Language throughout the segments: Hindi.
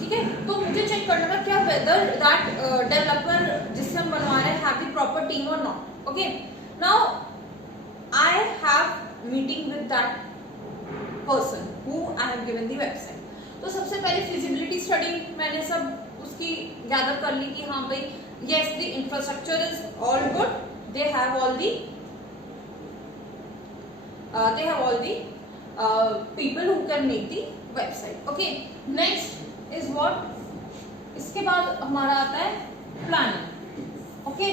ठीक है, तो मुझे चेक करना था क्या वेदर दैट डेवलपर जिससे हम बनवा रहे हैं हैव द प्रॉपर टीम और not. Okay, now I have meeting with that person who I have given the website. तो सबसे पहले फिजिबिलिटी स्टडी मैंने सब उसकी गैदर कर ली कि हाँ भाई yes the infrastructure is all good, they have all the people who can make the website. Okay, next is what, इसके बाद हमारा आता है प्लानिंग. ओके,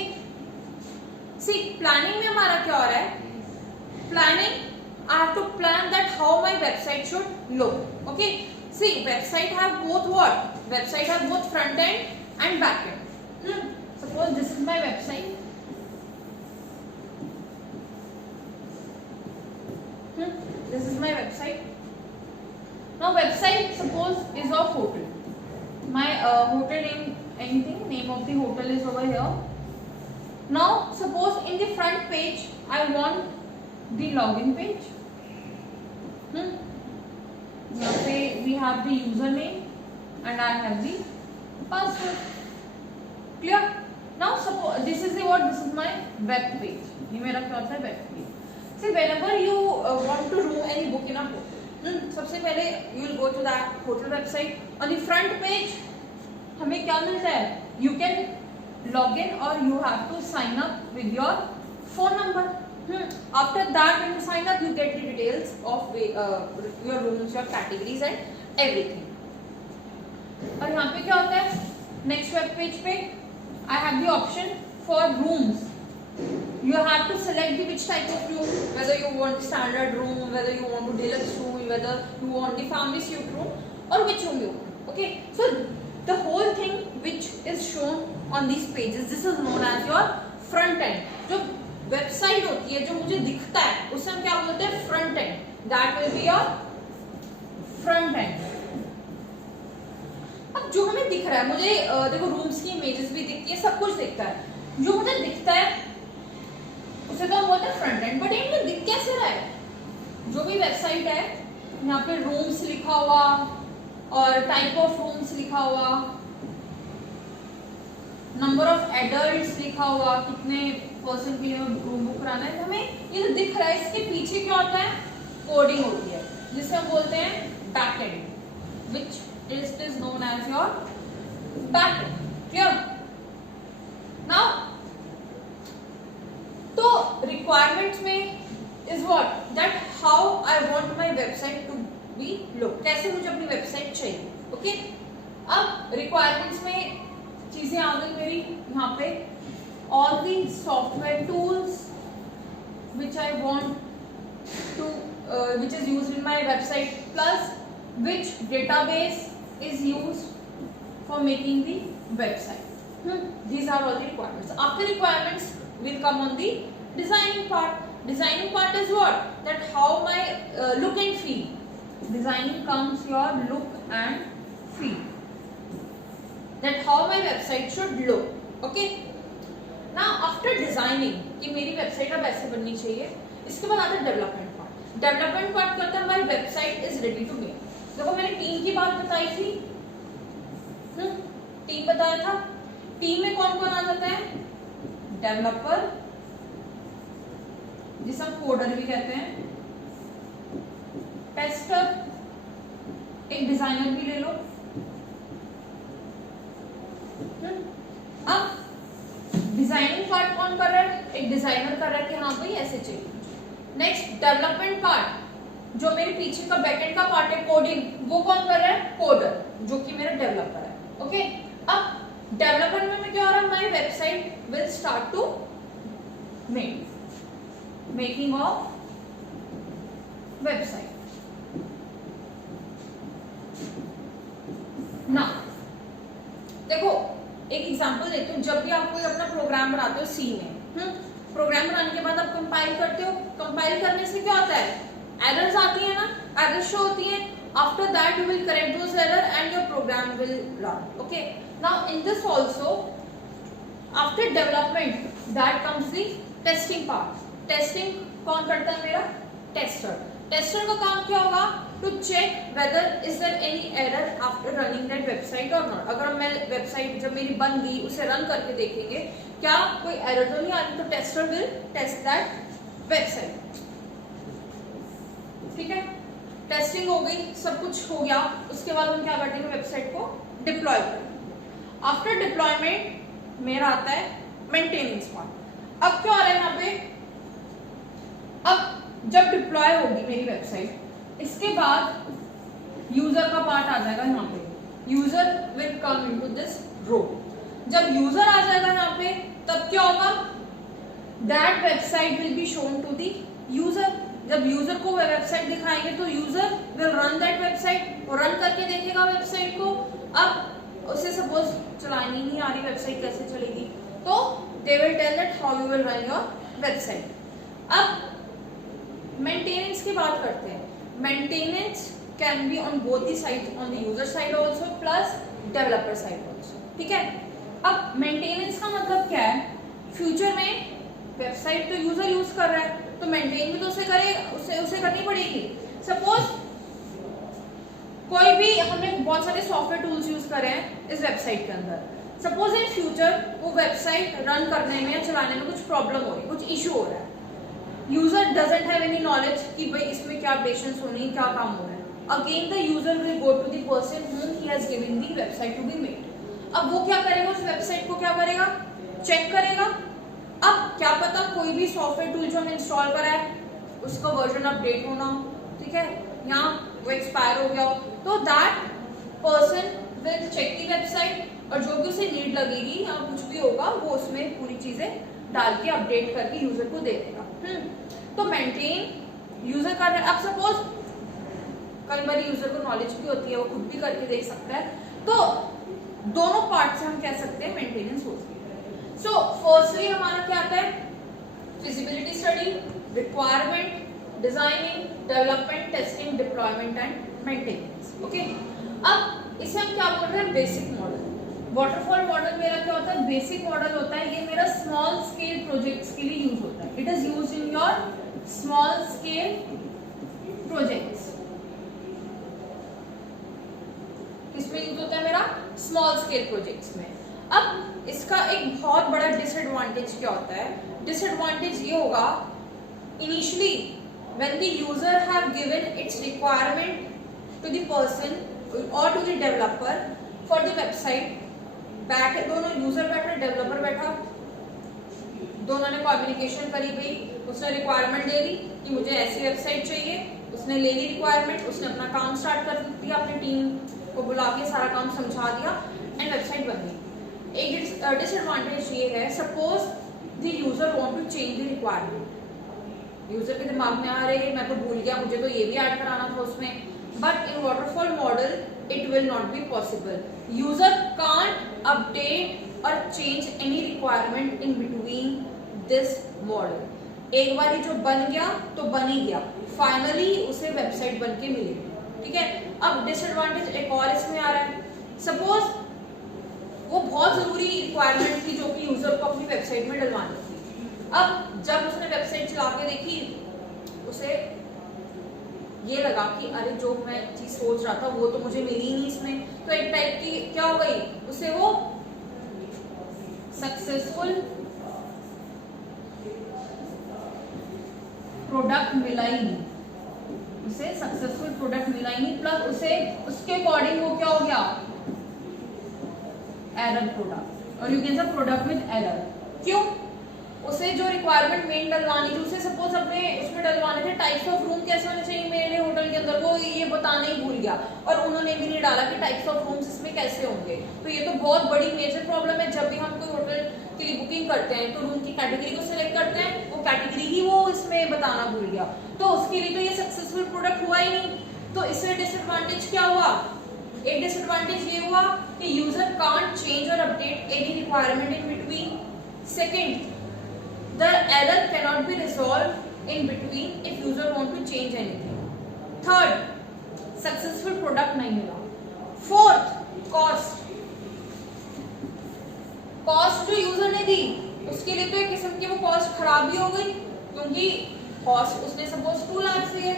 सी प्लानिंग में हमारा क्या हो रहा है, planning I have to plan that how my website should look. Okay, see website have both what, website have both front end and back end. Suppose this is my website. This is my website. Now website suppose is of hotel. My hotel name, anything, name of the hotel is over here. Now suppose in the front page I want the login page. यहाँ पे we have the username and I have the password. Clear? Now suppose this is the what, this is my web page. ये मेरा क्या होता है web page. See whenever you want to room any book in a hotel, सबसे पहले you will go to that hotel website. On the front page हमें क्या मिलता है, you can log in or you have to sign up with your phone number. After that when you sign up you get the details of your rooms, your categories and everything. और यहाँ पे क्या होता है, next web page पे I have the option for rooms. You have to select the which type of room, whether you want standard room, whether you want to deluxe room, whether you want the family suite room or which room you want. Okay, so the whole thing which is shown on these pages, this is known as your front end. जो वेबसाइट होती है, जो मुझे दिखता है उसे हम क्या बोलते हैं, front end. That will be your front end. अब जो हमें दिख रहा है, मुझे देखो रूम्स की इमेजेस भी दिखती है, सब कुछ दिखता है, जो मुझे दिखता है उसे तो हम बोलते हैं फ्रंट एंड. बट ये दिख कैसे रहा है, जो भी वेबसाइट है यहाँ पे रूम्स लिखा हुआ और टाइप ऑफ रूम्स लिखा हुआ, नंबर ऑफ एडल्ट्स लिखा हुआ, कितने पर्सन के लिए रूम बुक कराना है, हमें ये जो दिख रहा है इसके पीछे क्या होता है, कोडिंग होती है जिसे हम बोलते हैं back and, which is known as your back end. Clear? Now तो requirements में is what, that how I want my website to be look, कैसे मुझे अपनी वेबसाइट चाहिए. ओके, अब requirements में चीजें आ गई मेरी यहाँ पे, all the software tools which I want to which is used in my website, plus which database is used for making the website. These are all the requirements. After requirements will come on the designing part. Designing part is what, that how my look and feel. Designing comes your look and feel, that how my website should look. Okay, now after designing कि मेरी वेबसाइट अब ऐसे बननी चाहिए, इसके बाद आता है डेवलपमेंट पार्ट. डेवलपमेंट पार्ट करता है my website is ready to make. देखो मैंने टीम की बात बताई थी, टीम बताया था. टीम में कौन कौन आ जाता है, डेवलपर जिसे हम कोडर भी कहते हैं, टेस्टर, एक डिजाइनर भी ले लो. अब डिजाइनिंग पार्ट कौन कर रहा है, एक डिजाइनर कर रहा है कि हाँ भाई ऐसे चाहिए. नेक्स्ट डेवलपमेंट पार्ट, जो मेरे पीछे का बैकएंड का पार्ट है कोडिंग, वो कौन कर रहा है, कोडर, जो कि मेरा डेवलपर है. ओके, अब डेवलपमेंट में क्या हो रहा है, my website will start to making of website. ना देखो एक एग्जांपल देती हूँ, जब भी आप कोई अपना प्रोग्राम बनाते हो सी में, प्रोग्राम बनाने के बाद आप कंपाइल करते हो, कंपाइल करने से क्या होता है, एरर्स आती है ना, एरर्स शो होती है. After that you will correct those error and your program will run. Okay, now in this also after development that comes the testing part. Testing कौन करता है, मेरा टेस्टर. टेस्टर का काम क्या होगा? To check whether is there any error after running that website और नॉट। अगर मैं वेबसाइट जब मेरी बन गई उसे रन करके देखेंगे क्या कोई एरर तो नहीं आ रही, तो tester will test that website. ठीक है, टेस्टिंग हो गई, सब कुछ हो गया, उसके बाद हम क्या करते हैं, वेबसाइट को डिप्लॉय करते। आफ्टर डिप्लॉयमेंट मेरा आता है मेंटेनेंस पार्ट। अब क्या आ रहा है यहाँ पे, अब जब डिप्लॉय होगी मेरी वेबसाइट, इसके बाद यूजर का पार्ट आ जाएगा यहाँ पे। User will come into this row. जब यूजर आ जाएगा यहाँ पे, तब क्या होगा, that website will be shown to the user. जब यूजर को वेबसाइट दिखाएंगे तो user will run that website, वो रन करके देखेगा वेबसाइट को। अब उसे सपोज चलानी नहीं आ रही वेबसाइट, कैसे चलेगी, तो they will tell that how you will run your website. अब मेंटेनेंस की बात करते हैं। Maintenance can be on both the side, on the user side also plus developer side also. ठीक है, अब मेंटेनेंस का मतलब क्या है, फ्यूचर में वेबसाइट तो यूजर यूज कर रहा है, तो मेंटेन भी तो उसे करनी पड़ेगी। सपोज कोई भी, हमने बहुत सारे सॉफ्टवेयर टूल्स यूज करे हैं इस वेबसाइट के अंदर, सपोज इन फ्यूचर वो वेबसाइट रन करने में या चलाने में कुछ प्रॉब्लम हो रही है, कुछ इशू हो रहा है, user doesn't have any knowledge कि भाई इसमें क्या अपडेशंस होनी है, क्या काम हो रहा है। Again the user will go to the person whom he has given the website to be made। अब वो क्या करेगा, उस वेबसाइट को क्या करेगा, चेक करेगा। अब क्या पता कोई भी सॉफ्टवेयर टूल जो हमने इंस्टॉल करा है उसका वर्जन अपडेट होना हो, ठीक है, या वो एक्सपायर हो गया हो, तो that person will check the website और जो भी उसे नीड लगेगी या कुछ भी होगा वो उसमें पूरी चीजें डाल के अपडेट करके यूजर को दे देगा। तो मेंटेन यूजर कर रहा है। अब सपोज कई बार यूजर को नॉलेज भी होती है, वो खुद भी करके देख सकता है, तो दोनों पार्ट से हम कह सकते हैं मेंटेनेंस होती है। सो फर्स्टली हमारा क्या आता है, feasibility study, requirement, designing, development, testing, deployment and maintenance. Okay, अब इसे हम क्या बोल रहे हैं, बेसिक मॉडल। वाटरफॉल मॉडल मेरा क्या होता है, बेसिक मॉडल होता है, ये मेरा स्मॉल स्केल प्रोजेक्ट्स के लिए यूज होता है। It is used in your small scale projects. किसमें यूज होता है मेरा, स्मॉल स्केल प्रोजेक्ट्स में। अब इसका एक बहुत बड़ा डिसएडवांटेज क्या होता है, डिसएडवांटेज ये होगा, initially when the user have given its requirement to the person और to the developer for the website, बैठे दोनों, यूजर बैठा, डेवलपर बैठा, दोनों ने कम्युनिकेशन करी गई, उसने रिक्वायरमेंट दे दी कि मुझे ऐसी वेबसाइट चाहिए, उसने ले ली रिक्वायरमेंट, उसने अपना काम स्टार्ट कर दिया, अपनी टीम को बुला के सारा काम समझा दिया एंड वेबसाइट बन गई। एक डिसएडवांटेज ये है, suppose the user want to change the requirement, user के दिमाग में आ रहे मैं तो भूल गया, मुझे तो ये भी ऐड कराना था उसमें, but in waterfall model it will not be possible. User can't update or change any requirement in between this model. एक बार जो बन गया तो बन ही गया, फाइनली उसे वेबसाइट बन के मिलेगी। ठीक है, अब डिसएडवांटेज एक और इसमें आ रहा है, सपोज वो बहुत जरूरी रिक्वायरमेंट थी जो कि यूजर को अपनी वेबसाइट में डलवानी थी। अब जब उसने वेबसाइट चला के देखी, उसे ये लगा कि अरे जो मैं चीज सोच रहा था वो तो मुझे मिली नहीं इसमें, तो एक टाइप की क्या हो गई, उसे वो सक्सेसफुल प्रोडक्ट मिला ही नहीं, उसे सक्सेसफुल प्रोडक्ट मिला ही नहीं, प्लस उसे उसके अकॉर्डिंग वो क्या हो गया, एरर प्रोडक्ट, और you can say product with error. क्यों, उसे जो रिक्वायरमेंट मेन डलवानी थी, उसे सपोज अपने उसमें डलवाने थे टाइप्स ऑफ रूम कैसे होने चाहिए मेरे होटल के अंदर, वो ये बताने ही भूल गया, और उन्होंने भी नहीं डाला कि टाइप्स ऑफ रूम्स इसमें कैसे होंगे। तो ये तो बहुत बड़ी मेजर प्रॉब्लम है, जब भी हम कोई होटल के लिए बुकिंग करते हैं तो रूम की कैटेगरी को सिलेक्ट करते हैं, वो कैटेगरी ही वो इसमें बताना भूल गया, तो उसके लिए तो ये सक्सेसफुल प्रोडक्ट हुआ ही नहीं। तो इससे डिसएडवांटेज क्या हुआ, एक डिसएडवांटेज ये हुआ कि यूजर कांट चेंज और update any requirement in between. Second, the error cannot be resolved in between if user want to change anything. Third, successful product नहीं मिला। Fourth, cost जो यूजर ने दी उसके लिए तो एक किस्म की वो कॉस्ट खराब ही हो गई, क्योंकि कॉस्ट उसने सपोज 2 लाख से है,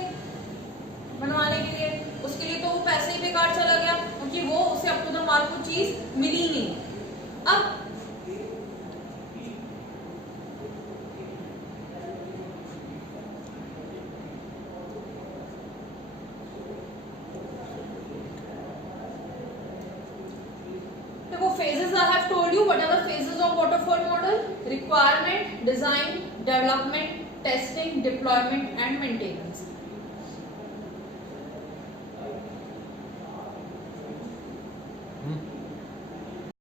बेकार चला गया क्योंकि वो उसे अप टू द मार्क को चीज मिली नहीं। अब देखो phases I have told you what are the phases of waterfall model: requirement, design, development, testing, deployment and maintenance.